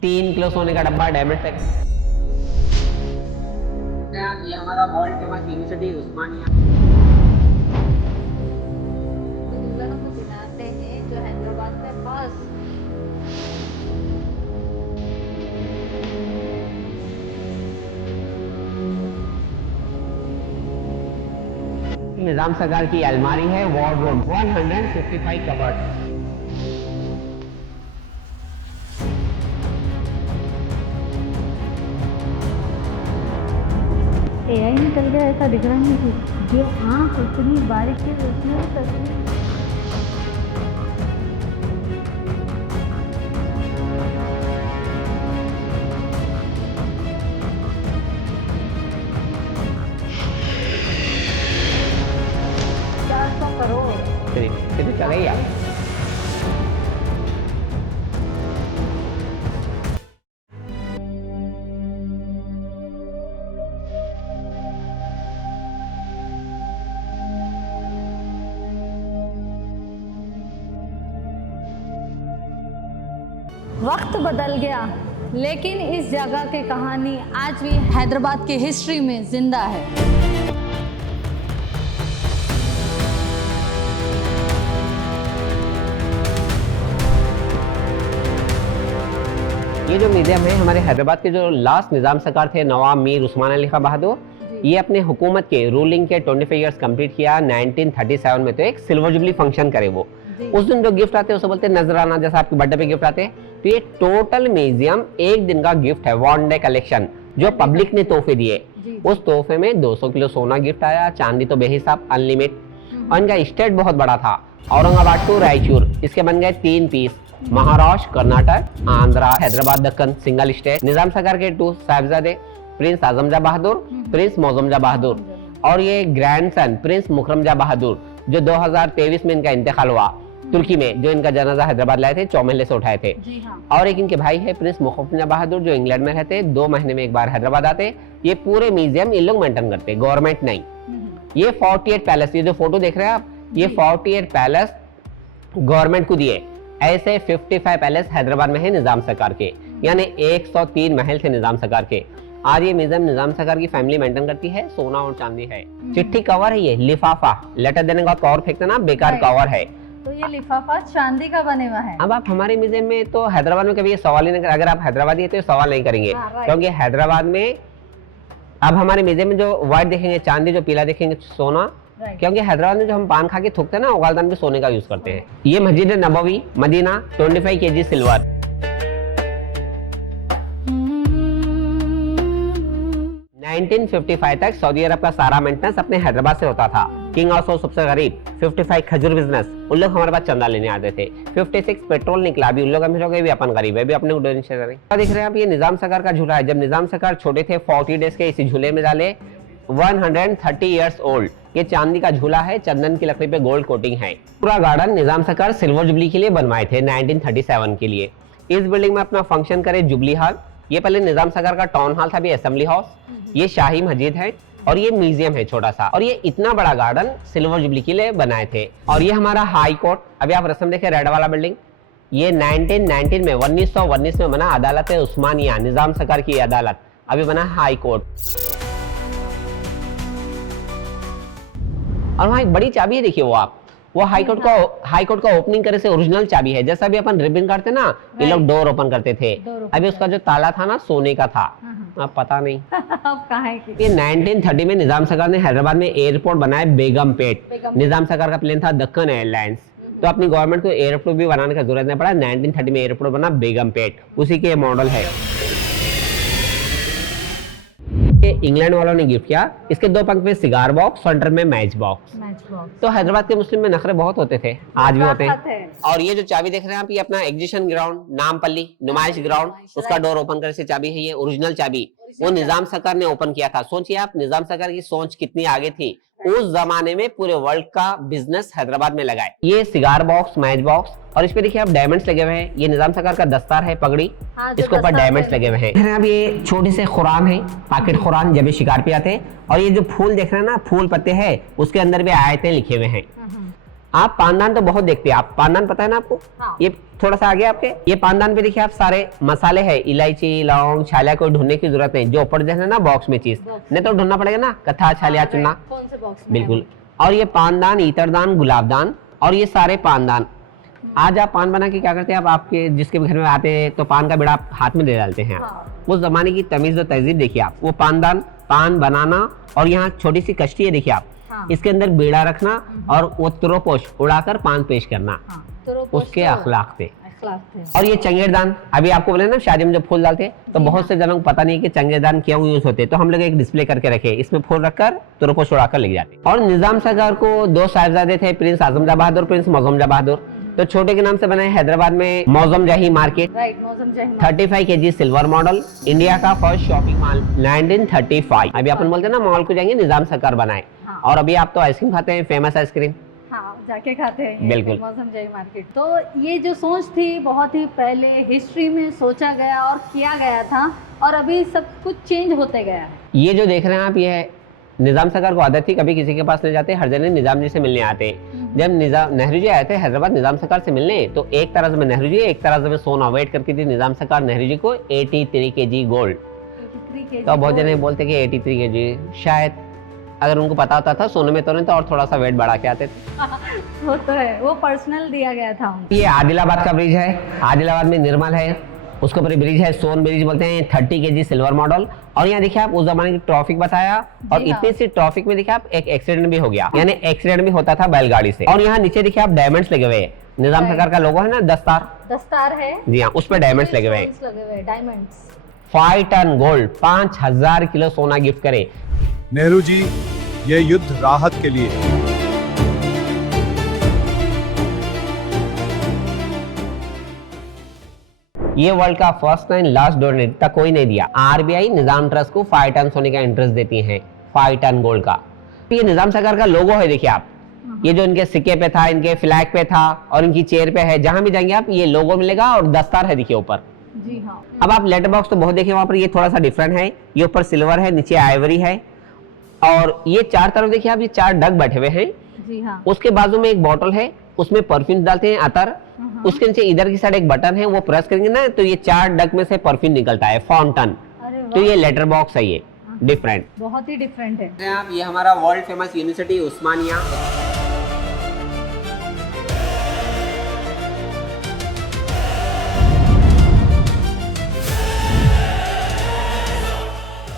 3 kilo सोने का डब्बा डायमंड टेक। ये हमारा वर्ल्ड फेमस यूनिवर्सिटी उस्मानिया। दुल्हनों को दिलाते हैं जो हैदराबाद में पास। निजाम सरकार की अलमारी है वार्डरोब 155 कबर्ड। एआई निकल गया, ऐसा दिख रहा है कि जो आँख उतनी बारीक है उसमें भी तस्वीर। कितनी चल गई आप? वक्त बदल गया लेकिन इस जगह की कहानी आज भी हैदराबाद की हिस्ट्री में जिंदा है। ये जो म्यूजियम है हमारे हैदराबाद के जो लास्ट निजाम सरकार थे नवाब मीर उस्मान अली खां बहादुर, ये अपने हुकूमत के रूलिंग के 25 इयर्स कंप्लीट किया 1937 में। तो एक सिल्वर जुबली फंक्शन करे वो उस दिन जो गिफ्ट आते हैं उसे बोलते हैं नजराना, जैसा आपके बर्थडे पे गिफ्ट आते हैं। तो ये टोटल म्यूजियम एक दिन का गिफ्ट है, वन डे कलेक्शन जो पब्लिक ने तोहफे दिए। उस तोहफे में 200 किलो सोना गिफ्ट आया, चांदी तो बेहिसाब अनलिमिटेड। और इनका स्टेट बहुत बड़ा था, औरंगाबाद टू रायचूर इसके बन गए 3 piece. Maharashtra, Karnataka, Andhra, Hyderabad, Deccan single state. Nizam सरकार के 2 साहिबजादे, प्रिंस आजमजा बहादुर, प्रिंस मौजमजा बहादुर, और ये ग्रैंडसन प्रिंस मुकरमजा बहादुर जो 2023 में इनका इंतकाल हुआ तुर्की में, जो इनका जनाजा हैदराबाद लाए थे, 4 महल्ले से उठाए थे। और एक इनके भाई है प्रिंस मुखफजा बहादुर जो इंग्लैंड में रहते, 2 महीने में एक बार हैदराबाद आते। ये पूरे म्यूजियम इन लोग मेंटेन करते, गवर्नमेंट नहीं। ये 48 पैलेस, ये जो फोटो देख रहे हैं आप, ये 48 पैलेस गवर्नमेंट को दिए। ऐसे 55 पैलेस हैदराबाद में है निजाम सरकार के, यानी 103 महल थे निजाम सरकार के। आज ये म्यूजियम निजाम सरकार की फैमिली मेंटेन करती है, सोना और चांदी है। चिट्ठी कवर है, ये लिफाफा, लेटर देने के बाद कवर फेंकते ना, बेकार कवर है। तो ये लिफाफा चांदी का बने हुआ है। अब आप हमारे म्यूजियम में तो हैदराबाद में कभी ये सवाल ही नहीं कर, अगर आप हैदराबादी है तो ये सवाल नहीं करेंगे, क्योंकि हैदराबाद में अब हमारे म्यूजियम में जो व्हाइट देखेंगे चांदी, जो पीला देखेंगे सोना, क्योंकि हैदराबाद में जो हम पान खा के थूकते हैं ना, उगालदान भी सोने का यूज करते हैं। ये मस्जिद नबवी मदीना 25 kg सिल्वर। 1955 तक सऊदी अरब का सारा मेंटेनेंस अपने हैदराबाद से होता था। किंग ऑफ सबसे गरीब, 55 खजूर बिजनेस, उन लोग हमारे पास चंदा लेने आते थे। 56 पेट्रोल निकला, अभी उन लोग हम भी अपन गरीब है, भी अपने को डोनेशन करें। देख रहे हैं आप, ये निजाम सरकार का झूला है। जब निजाम सरकार छोटे थे 40 डेज के इसी झूले में डाले, 130 इयर्स ओल्ड। ये चांदी का झूला है, चंदन की लकड़ी पे गोल्ड कोटिंग है। पूरा गार्डन निजाम सरकार सिल्वर जुबली के लिए बनवाए थे 1937 के लिए। इस बिल्डिंग में अपना फंक्शन करे जुबली हॉल। ये पहले निजाम सरकार का टाउन हॉल था, भी असेंबली हाउस। ये शाही मस्जिद है और ये म्यूजियम है छोटा सा। और ये इतना बड़ा गार्डन सिल्वर जुबली के लिए बनाए थे। और ये हमारा हाई कोर्ट, अभी आप रस्म देखे रेड वाला बिल्डिंग, ये 1919 में 1919 में बना अदालत है उस्मानिया, निजाम सरकार की अदालत। अभी बना हाई कोर्ट। और वहाँ एक बड़ी चाबी है, देखिए वो हाई कोर्ट का ओपनिंग करे से ओरिजिनल चाबी है। जैसा भी अपन रिबन काटते ना, ये लोग डोर ओपन करते थे। अभी उसका जो ताला था ना, सोने का था। अब पता नहीं अब कहाँ है कि? ये 1930 में निजाम सरकार ने हैदराबाद में एयरपोर्ट बनाया, बेगमपेट। निजाम सरकार का प्लेन था दक्कन एयरलाइंस, तो अपनी गवर्नमेंट को एयरपोर्ट भी बनाने का जरूरत नहीं पड़ा। 1930 में एयरपोर्ट बना बेगमपेट, उसी के मॉडल है। इंग्लैंड वालों ने गिफ्ट किया। इसके 2 पंख में सिगार बॉक्स, फ्रंट में मैच बॉक्स। तो हैदराबाद के मुस्लिम में नखरे बहुत होते थे, आज भी होते हैं। और ये जो चाबी देख रहे हैं आप, ये अपना एग्जीबिशन ग्राउंड, नामपल्ली नुमाइश ग्राउंड, उसका डोर ओपन करने से चाबी है। ये ओरिजिनल चाबी वो निजाम सरकार ने ओपन किया था। सोचिए आप, निजाम सरकार की सोच कितनी आगे थी। उस जमाने में पूरे वर्ल्ड का बिजनेस हैदराबाद में लगाए। ये सिगार बॉक्स, मैच बॉक्स, और इस पे देखिए आप डायमंड्स लगे हुए हैं। ये निजाम सरकार का दस्तार है, पगड़ी, इसके ऊपर डायमंड्स लगे हुए हैं। अब ये छोटे से खुरान है, पॉकेट खुरान, जब ये शिकार पे आते हैं। और ये जो फूल देख रहे हैं ना, फूल पत्ते हैं, उसके अंदर भी आयतें लिखे हुए हैं। आप पानदान तो बहुत देखते हैं, आप पानदान पता है ना आपको? ये थोड़ा सा आगे आपके ये पानदान पे देखिए आप सारे मसाले हैं, इलायची लौंग छालिया, कोई ढूंढने की जरूरत नहीं, जो ऊपर जैसे ना बॉक्स में चीज नहीं तो ढूंढना पड़ेगा ना, कथा छालिया चुना कौन से बॉक्स में बिल्कुल। और ये पानदान, इतरदान, गुलाबदान और ये सारे पानदान। आज आप पान बना के क्या करते हैं, आप आपके जिसके घर में आते हैं तो पान का बिड़ा आप हाथ में दे डालते हैं। उस जमाने की तमीज और तहजीब देखिए आप, वो पानदान, पान बनाना और यहाँ छोटी सी कश्ती है देखिए आप, इसके अंदर बीड़ा रखना और वो तुरोपोश उड़ाकर पान पेश करना, उसके अखलाक थे। और ये चंगेरदान, अभी आपको बोले ना शादी में जब फूल डालते तो बहुत से जनों को पता नहीं कि चंगेरदान क्यों यूज होते, तो हम लोग एक डिस्प्ले करके रखे, इसमें फूल रखकर तुरोपोश उड़ाकर ले जाते। और निजाम सरकार को दो साहिबजादे थे, प्रिंस आजम शाह बहादुर, प्रिंस मौजम शाह बहादुर। तो छोटे के नाम से बनाए हैदराबाद में मौजम जाही market, 35 kg silver model, India का फर्स्ट शॉपिंग मॉल 1935। अभी अपन बोलते हैं ना मॉल को जाएंगे निजाम सरकार बनाए। और अभी आप तो आइसक्रीम खाते हैं, फेमस आइसक्रीम जाके खाते हैं बिल्कुल मौसम जाई मार्केट। तो ये जो सोच थी बहुत ही पहले हिस्ट्री में सोचा गया और किया गया था, और अभी सब कुछ चेंज होते गया है। ये जो देख रहे हैं आप, ये निजाम सरकार को आदत थी कभी किसी के पास नहीं जाते, हर जने निजाम जी से मिलने आते। जब नेहरू जी आए थे हैदराबाद निजाम सरकार से मिलने, तो एक तरह से नेहरू जी, एक तरह से सोना वेट करके दी निजाम सरकार नेहरू जी को 83 kg गोल्ड। तो बहुत जने बोलते कि 83 kg, शायद अगर उनको पता होता था सोने में तो नहीं, तो और थोड़ा सा वेट बढ़ा के आते थे। वो तो है, वो पर्सनल दिया गया था उनको। ये आदिलाबाद का ब्रिज है, आदिलाबाद में निर्मल है, उसके ऊपर ब्रिज है, सोन ब्रिज बोलते हैं, 30 kg सिल्वर मॉडल। और यहाँ देखिए आप उस जमाने की ट्रैफिक बताया, और इतनी सी ट्रैफिक में देखिए आप एक एक्सीडेंट भी हो गया, यानी एक्सीडेंट भी होता था बैलगाड़ी से। और यहाँ नीचे देखिए आप डायमंड्स लगे हुए हैं, निजाम सरकार का लोगो है ना, दस्तार है जी हाँ, उस पर डायमंड्स लगे हुए हैं। डायमंड्स 5 टन गोल्ड, 5000 किलो सोना गिफ्ट करे नेहरू जी, ये युद्ध राहत के लिए है। ये वर्ल्ड का फर्स्ट एंड लास्ट डोनेट तक कोई नहीं दिया। आरबीआई निजाम ट्रस्ट को 5 टन सोने का इंटरेस्ट देती है, 5 टन गोल्ड का। ये निजाम सरकार का लोगो है देखिए आप, ये जो इनके सिक्के पे था, इनके फ्लैग पे था और इनकी चेयर पे है, जहां भी जाएंगे आप ये लोगो मिलेगा और दस्तार है देखिए ऊपर। जी हाँ। अब आप लेटर बॉक्स तो बहुत देखे वहां पर, ये थोड़ा सा डिफरेंट है, ये ऊपर सिल्वर है, नीचे आइवरी है, और ये चार तरफ देखिए आप, ये 4 डक बैठे हुए हैं। जी हाँ। उसके बाजू में एक बॉटल है, उसमें परफ्यूम डालते हैं अतर, उसके नीचे इधर की साइड एक बटन है, वो प्रेस करेंगे ना तो ये 4 डक में से परफ्यूम निकलता है, फाउंटन। तो ये लेटर बॉक्स है, ये डिफरेंट, बहुत ही डिफरेंट है। आप ये हमारा वर्ल्ड फेमस यूनिवर्सिटी उस्मानिया,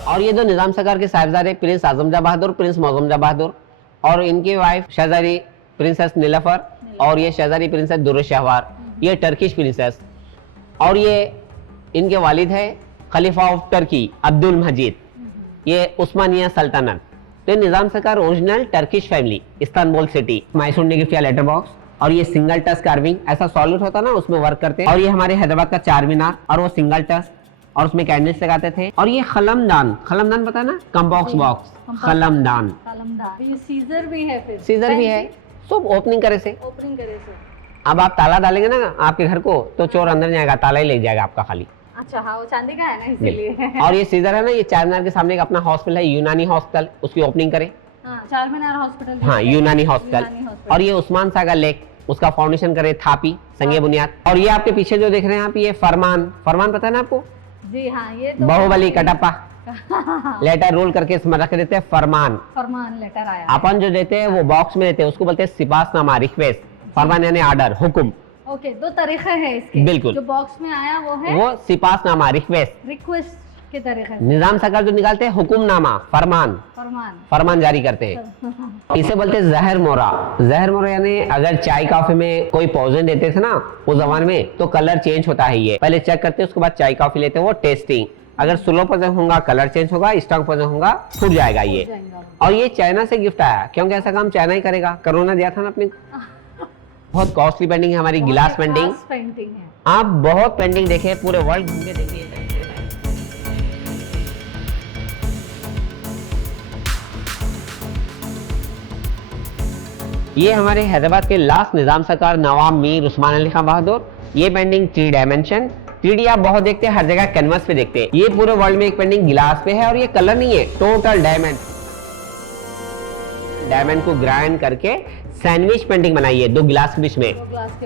और ये दो निजाम सरकार के साहिबजादे प्रिंस आजम शाह बहादुर, प्रिंस मौजम शाह बहादुर, और इनकी वाइफ शहजादी प्रिंसेस नीलफर, और ये शहजादी प्रिंसेस दुर्र शहवार, ये टर्किश प्रिंसेस, और ये इनके वालिद है खलीफा ऑफ टर्की अब्दुल मजीद, ये उस्मानिया सल्तनत। तो निजाम सरकार original Turkish family, Istanbul city. Mysore ने गिफ्ट किया लेटर बॉक्स, और ये सिंगल टच कार्विंग, ऐसा सॉलिड होता ना उसमें वर्क करते हैं। और ये हमारे हैदराबाद का चार मीनार, और वो सिंगल टच, और उसमें कैंडल्स लगाते थे। और ये खलमदान, खलमदान पता है ना, कंबॉक्स बॉक्स, खलमदान। ये सीजर भी है, फिर सीजर भी है, सब ओपनिंग करे से। अब आप ताला डालेंगे ना आपके घर को तो चोर अंदर नहीं आएगा, ताला ही ले जाएगा आपका खाली। अच्छा हाँ, वो चांदी का है ना इसीलिए। और ये सीजर है ना, ये चारमीनार के सामने एक अपना हॉस्पिटल है, यूनानी हॉस्पिटल, उसकी ओपनिंग करे। चारमीनार हॉस्पिटल, हाँ यूनानी हॉस्पिटल। और ये उस्मान सागर लेक, उसका फाउंडेशन करे थापी, संगे बुनियाद। और ये आपके पीछे जो देख रहे हैं आप, ये फरमान, फरमान पता है ना आपको? जी हाँ, ये तो बाहुबली कटप्पा लेटर रोल करके इसमें रख देते हैं फरमान। फरमान लेटर आया, अपन जो देते हैं वो बॉक्स में देते हैं, उसको बोलते हैं सिपासनामा, रिक्वेस्ट। फरमान यानी ऑर्डर, हुक्म। ओके, दो तरीके हैं इसके। बिल्कुल। जो बॉक्स में आया वो है वो सिपासनामा, रिक्वेस्ट के तरीके से। निजाम सरकार जो निकालते हैं हुक्मनामा, फरमान, फरमान जारी करते हैं। इसे बोलते हैं जहर मोरा। जहर मोरा यानी अगर चाय कॉफी में कोई पॉइजन देते थे ना उस जमाने में, तो कलर चेंज होता है। ये पहले चेक करते हैं, उसके बाद चाय कॉफी लेते हैं, वो टेस्टिंग। अगर स्लो पॉइजन होगा कलर चेंज होगा, स्ट्रॉन्ग पॉइजन होगा फूट जाएगा ये। और ये चाइना से गिफ्ट आया, क्योंकि ऐसा काम चाइना ही करेगा। कोरोना दिया था ना अपने, बहुत कॉस्टली पेंटिंग है हमारी, गिलास पेंटिंग है। आप बहुत पेंटिंग देखे, पूरे वर्ल्ड घूम के देखिए। ये हमारे हैदराबाद के लास्ट निजाम सरकार नवाब मीर उस्मान अली खान बहादुर। ये पेंटिंग 3 डायमेंशन, 3D आप बहुत देखते हैं, हर जगह कैनवस पे देखते हैं। ये पूरे वर्ल्ड में एक पेंटिंग गिलास पे है, और ये कलर नहीं है, टोटल डायमंड। डायमंड को ग्राइंड करके सैंडविच पेंटिंग बनाई है 2 गिलास के बीच में।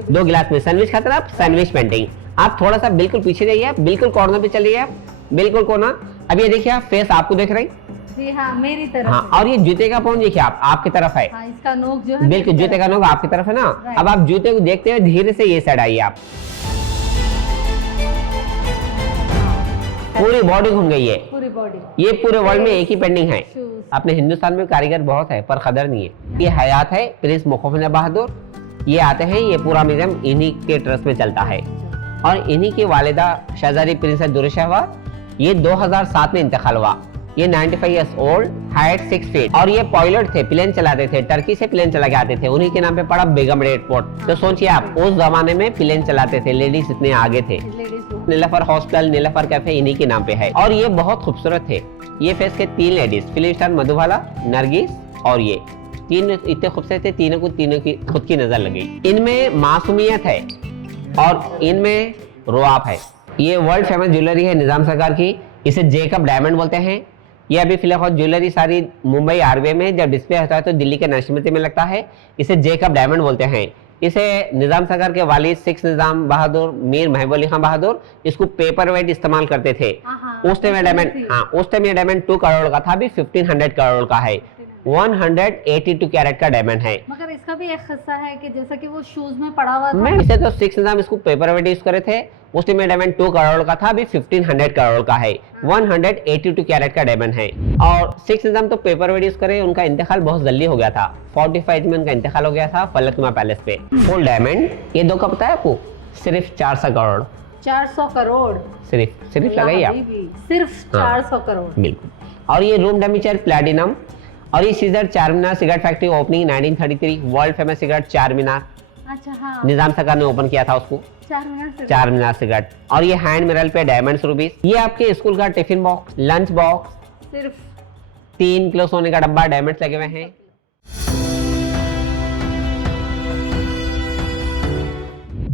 2 गिलास में सैंडविच खाते ना आप, सैंडविच पेंटिंग। आप थोड़ा सा बिल्कुल पीछे जाइए, बिल्कुल कॉर्नर पे चलिए आप, बिल्कुल कोना। अब ये देखिए आप फेस आपको देख रहे हैं। जी हाँ, मेरी तरफ। हाँ, और ये जूते का पॉइंट देखिए आप, आपकी तरफ है। हाँ, इसका नोक जो है बिल्कुल जूते का नोक आपकी तरफ है ना। अब आप जूते को देखते हुए धीरे से ये साइड आइए आप। पूरी बॉडी घूम गई है, पूरी बॉडी। ये पूरे वर्ल्ड में एक ही पेंटिंग है। शूज। अपने हिंदुस्तान में कारीगर बहुत है पर कदर नहीं है। ये हयात है प्रिंस मुखबिर बहादुर, ये आते हैं, ये पूरा म्यूजियम इन्हीं के ट्रस्ट में चलता है। और इन्हीं की वालिदा शहजादी प्रिंसेस दुर्शहवा, ये 2007 में इंतकाल हुआ। ये 95 ईयर्स ओल्ड, हाइट 6 फीट। और ये पायलट थे, प्लेन चलाते थे, टर्की से प्लेन चला के आते थे। उन्हीं के नाम पे पड़ा बेगम एयरपोर्ट। तो सोचिए आप, उस जमाने में प्लेन चलाते थे, लेडीज इतने आगे थे। नीलाफर हॉस्टल, नीलाफर कैफे इन्हीं के नाम पे है। और ये बहुत खूबसूरत थे। ये फेस के 3 लेडीज, फिलिस्टान, मधुबाला, नरगिस और ये तीन इतने खूबसूरत थे, तीनों की खुद की नजर लगी। इनमें मासूमियत है और इनमें रुआब है। ये वर्ल्ड फेमस ज्वेलरी है निजाम सरकार की, इसे जेकब डायमंड बोलते हैं। ये अभी फिलहाल ज्वेलरी सारी मुंबई आरबीआई में जब डिस्प्ले होता है तो दिल्ली के नशमती में लगता है। इसे जेकब डायमंड बोलते हैं। इसे निजाम सरकार के वालिद 6 निजाम बहादुर मीर महबूब अली खान बहादुर इसको पेपर वेट इस्तेमाल करते थे। उस टाइम डायमंड, हाँ उस टाइम ये डायमंड 2 करोड़ का था, अभी 1500 करोड़ का है। 182 कैरेट का डायमंड है। मगर इसका भी एक किस्सा है कि जैसा कि वो शूज में पड़ा हुआ था। मैं इसे तो 6 निजाम इसको पेपर वेट यूज करे थे। उस टाइम डायमंड 2 करोड़ का था, अभी 1500 करोड़ का है। 182 कैरेट का डायमंड है। और 6 निजाम तो पेपर वेट यूज करे, उनका इंतकाल बहुत जल्दी हो गया था। 45 में उनका इंतकाल हो गया था फलकनुमा पैलेस पे। फुल डायमंड ये 2 का पता है आपको, सिर्फ 400 करोड़। 400 करोड़ सिर्फ लगाइए आप, सिर्फ 400 करोड़। बिल्कुल। और ये रूम डेमिचर प्लैटिनम। और ये सीजर Charminar cigarette factory opening 1933, world famous cigarette Charminar. अच्छा हाँ, निजाम सरकार ने ओपन किया था उसको, चारमीनार सिगरेट। और ये हैंड मिरर पे डायमंड्स रूबीज। ये आपके स्कूल का टिफिन बॉक्स, लंच बॉक्स, सिर्फ 3 किलो सोने का डब्बा, डायमंड्स लगे हुए हैं।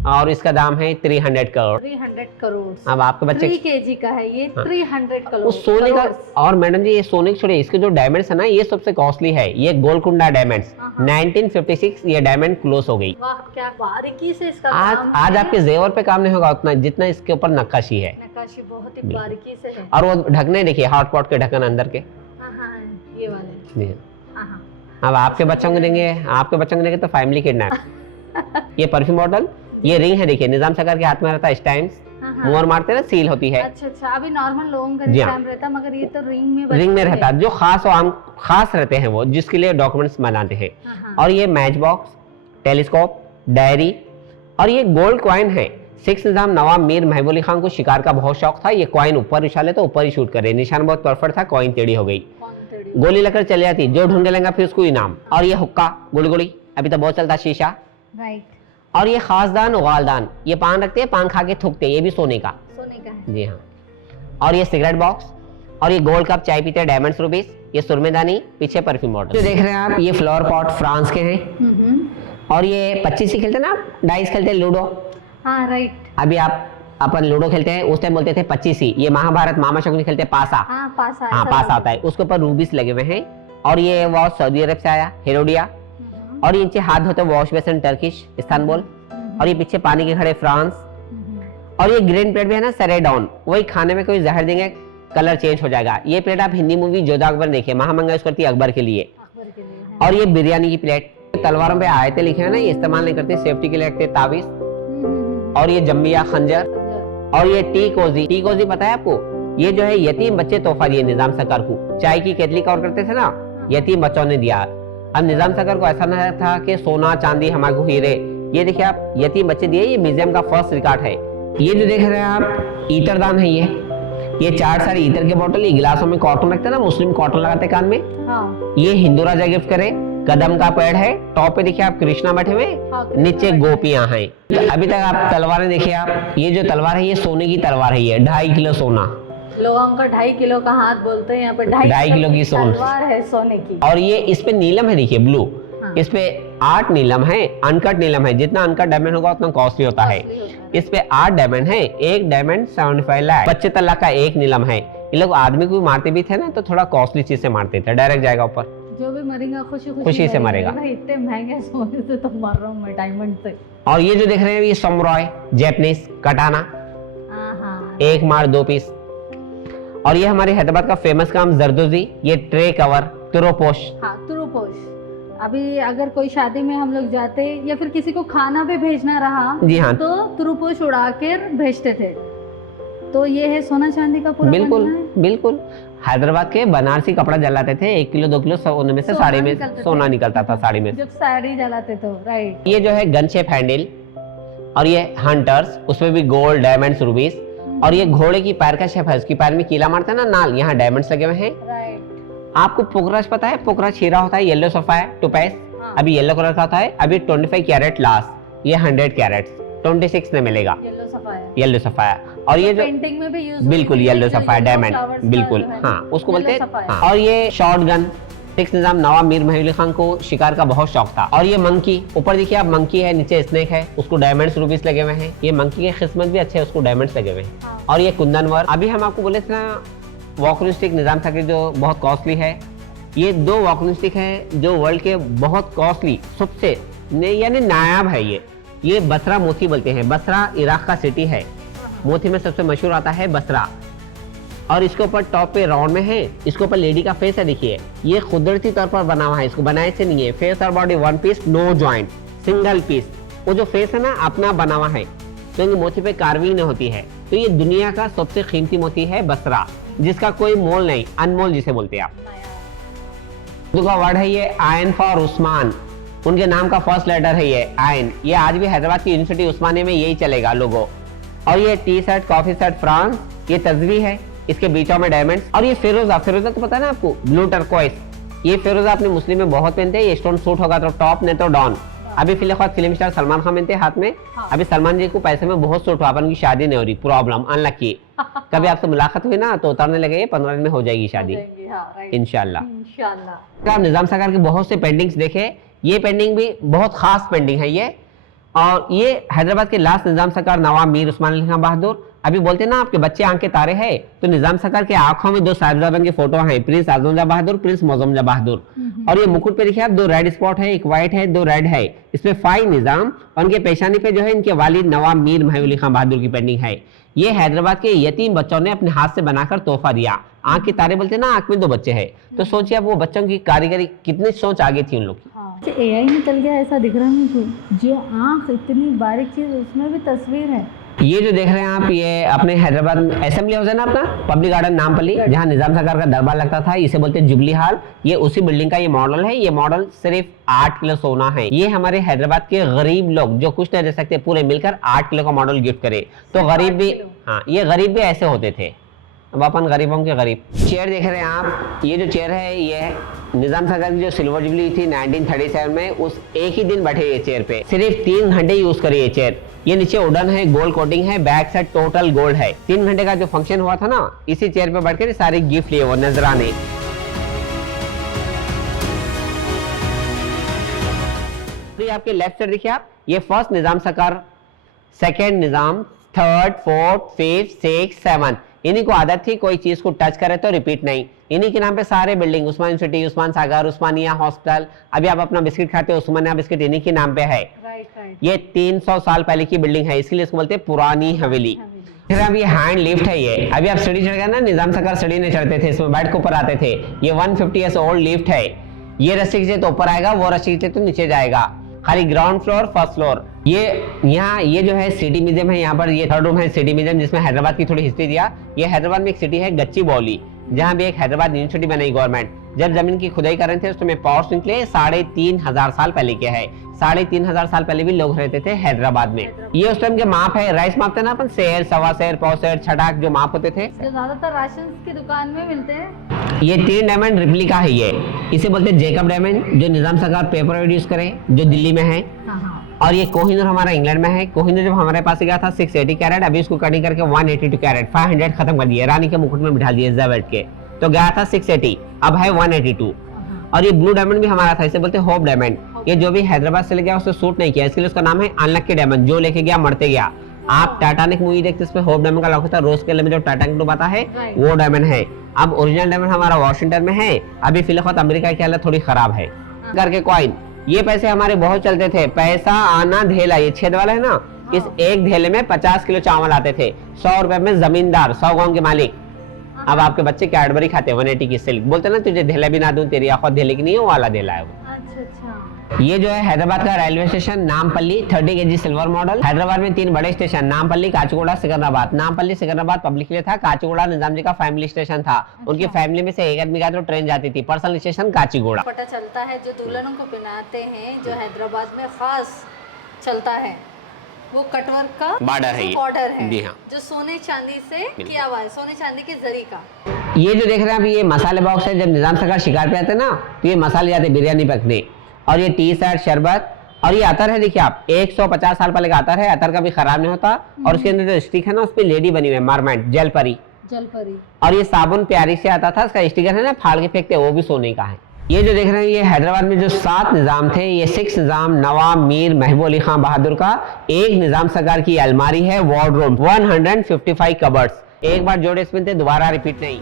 और इसका दाम है 300 करोड़। 300 करोड़। अब आपके बच्चे 3 केजी का है ये। 300 करोड़ उस सोने का। और मैडम जी ये सोने की छोड़िए, इसके जो डायमंड्स है ना ये सबसे कॉस्टली है। ये गोलकुंडा डायमंड्स 1956 ये डायमंड क्लोज हो गई। वाह, क्या बारीकी से इसका काम आज है। आपके जेवर पे काम नहीं होगा उतना जितना इसके ऊपर नक्काशी है। नक्काशी बहुत ही बारीकी से है। और वो ढकने देखिए, हॉटपॉट के ढक्कन अंदर के। हाँ हाँ, ये वाले। जी। हाँ हाँ। अब आपके बच्चों को देंगे, आपके बच्चों को देंगे तो फैमिली किडनैप। ये परफ्यूम बॉटल, ये रिंग है देखिए, निजाम सरकार के हाथ में रहता है स्टैम्प्स। मोहर मारते ना, सील होती है। अच्छा, अभी नॉर्मल लोगों का जी हाँ। निशान रहता, मगर ये तो रिंग में रहता है, जो खास और आम खास रहते हैं वो, जिसके लिए डॉक्यूमेंट्स बनाते हैं। और ये मैच बॉक्स, टेलीस्कोप, डायरी। और ये गोल्ड कॉइन है। 6 निजाम नवाब मीर महबूब अली खान को शिकार का बहुत शौक था। ये कॉइन ऊपर उछाले तो ऊपर ही शूट करे, निशान बहुत परफेक्ट था, कॉइन टेढ़ी हो गई, गोली लगकर चली जाती, जो ढूंढने लेगा फिर उसको इनाम। और ये हुक्का, गुड़ी, अभी तो बहुत चलता शीशा। राइट। और ये खासदान उगालदान, ये पान रखते हैं, पान खा के थूकते हैं, ये भी सोने का है। जी हाँ। और ये सिगरेट बॉक्स। और ये गोल्ड कप चाय पीते डायमंड्स रूबीज। ये सुरमेदानी, पीछे परफ्यूम बॉटल। जो देख रहे हैं आप ये फ्लावर पॉट फ्रांस के हैं। और ये 25 खेलते हैं ना आप, डाइस खेलते हैं, लूडो। हाँ राइट। अभी आप अपन लूडो खेलते हैं, उस टाइम बोलते थे 25। ये महाभारत मामा शकुनी खेलते पासा। हाँ पासा। हाँ पासा आता है, उसके ऊपर रूबीज लगे हुए हैं। और ये वॉच सऊदी अरब से आया, हेरोडिया। और ये नीचे हाथ धोते वॉश बेसिन टर्किश, इस्तांबुल। और ये पीछे पानी के खड़े फ्रांस। और ये ग्रीन प्लेट भी है ना, सरेडॉन, वही खाने में कोई जहर देंगे कलर चेंज हो जाएगा। ये प्लेट आप हिंदी मूवी जोधा अकबर देखिए, महामंगा यूज करती है अकबर के लिए। और ये बिरयानी की प्लेट। तलवारों पे आयतें लिखे हैं ना, ये इस्तेमाल नहीं करते, सेफ्टी के लिए रखते ताबीज। और ये जम्बिया खंजर। और ये टी कोजी पता है आपको, ये जो है यतीम बच्चे तोहफा दिए निजाम सरकार को। चाय की केतली कवर करते थे ना, यतीम बच्चों ने दिया। अब निजाम सरकार को ऐसा नहीं था कि सोना चांदी हमारे को हीरे, ये देखिए आप यतीम बच्चे दिए। ये म्यूजियम का फर्स्ट रिकॉर्ड है। ये जो देख रहे हैं आप ईतरदान है। ये 4 सारी ईतर के बोतल, ये गिलासों में कॉटन रखते हैं ना, मुस्लिम कॉटन लगाते कान में। हाँ। ये हिंदू राजा गिफ्ट करे। कदम का पेड़ है, टॉप पे देखिए आप कृष्णा बैठे हुए, नीचे गोपियां हैं। अभी तक आप तलवारें देखिए आप, ये जो तलवार है ये सोने की तलवार है, ये 2.5 किलो सोना। लोगों का 2.5 किलो का हाथ बोलते हैं, यहाँ पे 2.5 किलो की तलवार है सोने की। और ये इस पे नीलम है देखिए, ब्लू। इस पे 8 नीलम है, अनकट नीलम है। जितना अनकट डायमंड होगा उतना कॉस्टली होता है। इस पे 8 डायमंड है, एक डायमंड 75 लाख। 25 तल्ला का एक नीलम है। ये लोग आदमी को मारते भी थे ना तो थोड़ा कॉस्टली चीज से मारते थे, डायरेक्ट जाएगा ऊपर। जो भी मरेगा खुशी खुशी से मरेगा। भाई इतने महंगे सोने से तो मर रहा हूँ मैं, डायमंड से। और ये जो देख रहे हैं ये समुराई जैपनीज कटाना, हाँ, एक मार 2 पीस। और ये हमारे हैदराबाद का फेमस काम जरदोजी, ये ट्रे कवर तुरोपोश। हाँ, तुरुपोश। अभी अगर कोई शादी में हम लोग जाते या फिर किसी को खाना भी भेजना रहा, जी हाँ। तो तुरुपोश उड़ा कर भेजते थे। तो ये है सोना चांदी का पूरा बिल्कुल बनना है। बिल्कुल। हैदराबाद के बनारसी कपड़ा जलाते थे, 1 किलो 2 किलो सोने में से सोना साड़ी में निकलते थे। सोना निकलता था साड़ी में। जब साड़ी जलाते तो राइट। ये जो है गन शेप हैंडल, और ये हंटर्स, उसमें भी गोल्ड डायमंड्स रूबीज। और ये घोड़े की पैर का शेप है, उसकी पैर में कीला मारता है ना नाल, यहाँ डायमंड्स लगे हुए हैं। राइट। आपको पोकराज पता है? पोकराज हीरा होता है, येलो सफायर टोपैज, अभी येलो कलर का होता है। अभी 25 कैरेट लास्ट, ये 100 कैरेट्स 26 में मिलेगा येलो सफायर। Yellow sapphire. और ये जो पेंटिंग में भी यूज बिल्कुल येलो सफायर डायमंड, बिल्कुल हाँ उसको बोलते हैं। हाँ, और ये शॉर्ट गन 6 निजाम नवाब मीर महबूब खान को शिकार का बहुत शौक था। और ये मंकी, ऊपर देखिए आप मंकी है, नीचे स्नेक है, उसको डायमंड्स रूबीज लगे हुए हैं। ये मंकी की किस्मत भी अच्छे है, उसको डायमंड्स लगे हुए हैं। और ये कुंदन वर्क, अभी हम आपको बोले थे ना वॉकिंग स्टिक निजाम था कि जो बहुत कॉस्टली है। ये 2 वॉकिंग स्टिक है जो वर्ल्ड के बहुत कॉस्टली सबसे यानी नायाब है। ये बसरा मोती बोलते हैं। बसरा इराक का सिटी है, मोती में सबसे मशहूर आता है बसरा। और इसके ऊपर टॉप पे राउंड में है, इसके ऊपर लेडी का फेस है। देखिए ये कुदरती तौर पर बना हुआ है, इसको बनाए से नहीं है। फेस और body 1 piece, no joint, single piece. वो जो फेस है ना अपना बना हुआ है, तो मोती पे कार्विंग नहीं होती है। तो ये दुनिया का सबसे कीमती मोती है बसरा, जिसका कोई मोल नहीं, अनमोल जिसे बोलते हैं आप। दूसरा वर्ड है ये आयन फॉर उस्मान, उनके नाम का फर्स्ट लेटर है ये आयन। ये आज भी हैदराबाद की यूनिवर्सिटी उस्मानिया में यही चलेगा लोगो। और ये T shirt coffee shirt France, ये तस्वी है, इसके बीचों में डायमंड्स। और ये फिरोजा, फिरोजा तो पता है ना आपको, ब्लू टर्कोइस। ये फिरोजा अपने मुस्लिम में बहुत पहनते हैं। ये स्टोन सूट होगा तो टॉप, नहीं तो डॉन। अभी फिलहाल फिल्म स्टार सलमान खान पहनते हैं हाथ में। अभी सलमान जी को पैसे में बहुत सूट हुआ, अपन की शादी नहीं हो रही, प्रॉब्लम अनलकी। कभी आपसे मुलाकात हुई ना तो उतारने लगे, 15 दिन में हो जाएगी शादी इंशाल्लाह। आप निजाम सरकार के बहुत से पेंटिंग्स देखे, ये पेंटिंग भी बहुत खास पेंटिंग है ये। और ये हैदराबाद के लास्ट निजाम सरकार नवाब मीर उस्मान अली खान बहादुर। अभी बोलते ना आपके बच्चे आंख के तारे हैं, तो निजाम सरकार के आंखों में 2 साहिबजादों की फोटो है, प्रिंस आजम शाह बहादुर, प्रिंस मौजम शाह बहादुर। और ये मुकुट पे देखिए आप 2 रेड स्पॉट है, एक व्हाइट है, 2 रेड है। इसमें 5 निजाम, और उनके पेशानी पे जो है इनके वालिद नवाब मीर महबूब अली खान बहादुर की पेंटिंग है। ये हैदराबाद के यतीम बच्चों ने अपने हाथ से बनाकर तोहफा दिया। आंख के तारे बोलते ना, आंख में 2 बच्चे हैं, तो सोचिए अब वो बच्चों की कारीगरी कितनी सोच आगे थी उन लोग की। AI निकल गया ऐसा दिख रहा है मुझको, जो आंख इतनी बारीक चीज, उसमें भी तस्वीर है। ये जो देख रहे हैं आप, ये अपने हैदराबाद में असेंबली हाउस है ना अपना, पब्लिक गार्डन नामपल्ली, जहाँ निजाम सरकार का दरबार लगता था, इसे बोलते हैं जुबली हॉल। ये उसी बिल्डिंग का ये मॉडल है। ये मॉडल सिर्फ 8 किलो सोना है। ये हमारे हैदराबाद के गरीब लोग जो कुछ नहीं दे सकते, पूरे मिलकर 8 किलो का मॉडल गिफ्ट करे। तो गरीब भी, हाँ ये गरीब भी ऐसे होते थे। अब अपन गरीबों के गरीब। चेयर देख रहे हैं आप, ये जो चेयर है ये निजाम सरकार की जो सिल्वर जुबली थी 1937 में, उस एक ही दिन बैठे ये चेयर पे, सिर्फ 3 घंटे यूज करे ये चेयर। ये नीचे वुडन है, गोल्ड कोटिंग है, बैक साइड टोटल गोल्ड है। 3 घंटे का जो फंक्शन हुआ था ना, इसी चेयर पे बैठ कर सारे गिफ्ट लिए वो नजराने। आपके लेफ्ट साइड देखिए आप, ये फर्स्ट निजाम सरकार, सेकेंड निजाम, 3rd 4th 5th 6th 7th, इन्हीं को आदत थी कोई चीज को टच करे तो रिपीट नहीं। इन्हीं के नाम पे सारे बिल्डिंग, उस्मान यूनिवर्सिटी, उस्मान सागर, उस्मानिया हॉस्पिटल, अभी आप अपना बिस्किट खाते हो उस्मानिया बिस्किट, इन्हीं के नाम पे है। ये 300 साल पहले की बिल्डिंग है, इसलिए इसको बोलते हैं पुरानी हवेली। फिर अब ये हैंड लिफ्ट है ये, अभी आप सीढ़ी चढ़ गए ना, निजाम सरकार सीढ़ी नहीं चढ़ते थे, इसमें बैठ के ऊपर आते थे। ये 150 ईयर्स ओल्ड लिफ्ट है। ये रस्सी खींचे तो ऊपर आएगा, वो रस्सी खींचे तो नीचे जाएगा। खाली ग्राउंड फ्लोर फर्स्ट फ्लोर। ये यहाँ ये जो है सिटी म्यूजियम है, यहाँ पर ये 3rd रूम है सिटी म्यूजियम, जिसमें हैदराबाद की थोड़ी हिस्ट्री दिया। ये हैदराबाद में एक सिटी है गच्चीबौली, जहाँ भी एक हैदराबाद यूनिवर्सिटी बनाई गवर्नमेंट। जब जमीन की खुदाई कर रहे थे उसमें पॉट्स निकले, 3500 साल पहले के है। 3500 साल पहले भी लोग रहते थे हैदराबाद में। ये उस टाइम के माप है, राइस मापते ना अपन, सेर, सवा सेर, पौ सेर, छटाक जो माप होते थे, जो ज्यादातर राशन की दुकान में मिलते हैं। ये 3 डायमंड रिप्लिका है ये, इसे बोलते हैं जेकब डायमंड, जो निजाम सरकार पेपर प्रोड्यूस करे, जो दिल्ली में है। और ये कोहिनूर हमारा इंग्लैंड में है। कोहिनूर जब हमारे पास गया था 680 कैरेट, अभी इसको कटिंग करके 182 कैरेट, 500 खत्म कर दिया, रानी के मुकुट में बिठा दिए जेवर्ट के, तो गया था 680, अब है 182। और ये ब्लू डायमंड भी हमारा था, इसे बोलते हैं होप डायमंड। ये जो भी हैदराबाद से ले गया उससे सूट नहीं किया, इसके लिए उसका नाम है अनलक्की डायमंड, जो लेके गया मरते गया। आप टाइटैनिक मूवी देखते इसमें होप डायमंड का लॉक होता है, रोज केले में जो टाइटैनिक डूबा है Right. वो डायमंड है। अब ओरिजिनल डायमंड हमारा वॉशिंगटन में है, अभी फिलहाल अमेरिका की हालत थोड़ी खराब है। करके कॉइन, ये पैसे हमारे बहुत चलते थे, पैसा आना ढेला, ये छेद वाला है ना, इस एक ढेले में 50 किलो चावल आते थे। 100 रुपए में जमींदार, 100 गांव के मालिक। अब आपके बच्चे कैडबरी खाते हैं 180 की सिल्क, बोलते ना तुझे ढेला भी ना दूं, तेरी आंखों ढेले की नहीं है, वो वाला ढेला है वो। अच्छा अच्छा। ये जो है हैदराबाद का railway station Nampally, 30 kg silver model. Hyderabad में 3 बड़े स्टेशन, नामपल्ली, काचीगुड़ा, सिकंदराबाद। नामपल्ली सिकंदराबाद पब्लिक के लिए था, काचीगुड़ा निजाम जी का फैमिली स्टेशन था। उनकी फैमिली में से एक आदमी का तो ट्रेन जाती थी, पर्सनल स्टेशन काचीगुड़ा। पता चलता है जो दुल्हनों को पहनाते हैं, जो हैदराबाद में खास चलता है, वो कटवर्क का बॉर्डर है ये। बॉर्डर है, जी हाँ। जो सोने चांदी से किया हुआ है, सोने चांदी के जरी का। ये जो देख रहे हैं अभी ये मसाले बॉक्स है, जब निजाम सरकार शिकार पे आते हैं ना तो ये मसाले जाते बिरयानी पकने। और ये टी शर्ट, शरबत, और ये अतर है, देखिए आप 150 साल पहले का अतर है, अतर कभी खराब नहीं होता। और उसके अंदर जो स्टिक है ना उस पर लेडी बनी हुई है, मरमेंट, जलपरी। जलपरी। और ये साबुन प्यारी से आता था, इसका स्टिकर है ना फाड़ के फेंकते, वो भी सोने का है। ये जो देख रहे हैं ये हैदराबाद में जो 7 निजाम थे, ये 6 निजाम नवाब मीर महबूब अली खान बहादुर का एक निजाम सरकार की अलमारी है, वार्डरोब, 155 कबर्ड्स। एक बार जोड़े इसमें थे, दोबारा रिपीट नहीं।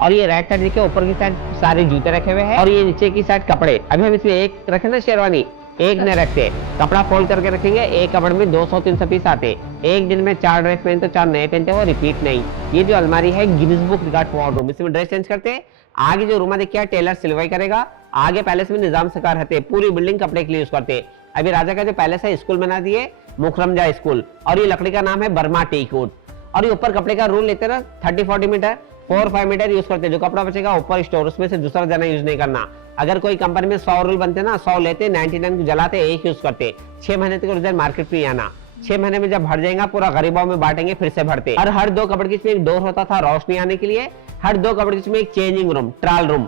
और ये रैक का देखिए ऊपर की साइड सारे जूते रखे हुए हैं, और ये नीचे की साइड कपड़े। अभी हम इसमें एक रखे ना शेरवानी, एक न रखते, कपड़ा फोल्ड करके रखेंगे, एक कपड़े में 200-300 पीस आते, एक दिन में 4 ड्रेस पहनते तो 4 नए पहनते, वो रिपीट नहीं। ये जो अलमारी है गिनीज बुक रिकॉर्ड वार्डरोब, इसमें ड्रेस चेंज करते। आगे जो रूम देखिए टेलर सिलवाई करेगा, आगे पैलेस में निजाम सरकार रहते, पूरी बिल्डिंग कपड़े के लिए यूज करते। अभी राजा का जो पैलेस है स्कूल बना दिए, मुखरमजा स्कूल, और ये लकड़ी का नाम है बर्मा टीकवुड। और ये ऊपर कपड़े का रूल लेते ना 30-40 मीटर, 4-5 मीटर यूज करते, जो कपड़ा बचेगा ऊपर स्टोर, उसमें से दूसरा जना यूज नहीं करना। अगर कोई कंपनी में 100 रूल बनते ना, 100 लेते, 99 को जलाते, एक यूज करते। 6 महीने तक रिजल्ट मार्केट में आना, 6 महीने में जब भर जाएगा पूरा गरीबों में बांटेंगे, फिर से भरते। और हर 2 कपड़े के एक डोर होता था रोशनी आने के लिए, हर 2 कपड़े के एक चेंजिंग रूम, ट्रायल रूम।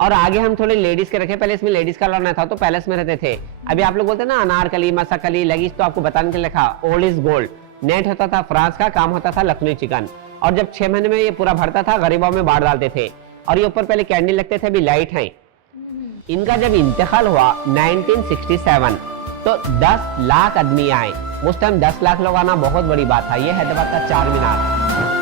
और आगे हम थोड़े लेडीज के रखे, पहले इसमें लेडीज का लड़ना था तो पैलेस में रहते थे। अभी आप लोग बोलते ना अनारकली, मसाकली, लगीज, तो आपको बताने के लिए लिखा ओल्ड इज गोल्ड। नेट होता था फ्रांस का, काम होता था लखनऊ चिकन। और जब 6 महीने में ये पूरा भरता था, गरीबों में बांट डालते थे। और ये ऊपर पहले कैंडल लगते थे, अभी लाइट है। इनका जब इंतकाल हुआ 1967 तो 10 लाख आदमी आए। उस टाइम 10 लाख लोग आना बहुत बड़ी बात था। ये हैदराबाद का चार मीनार।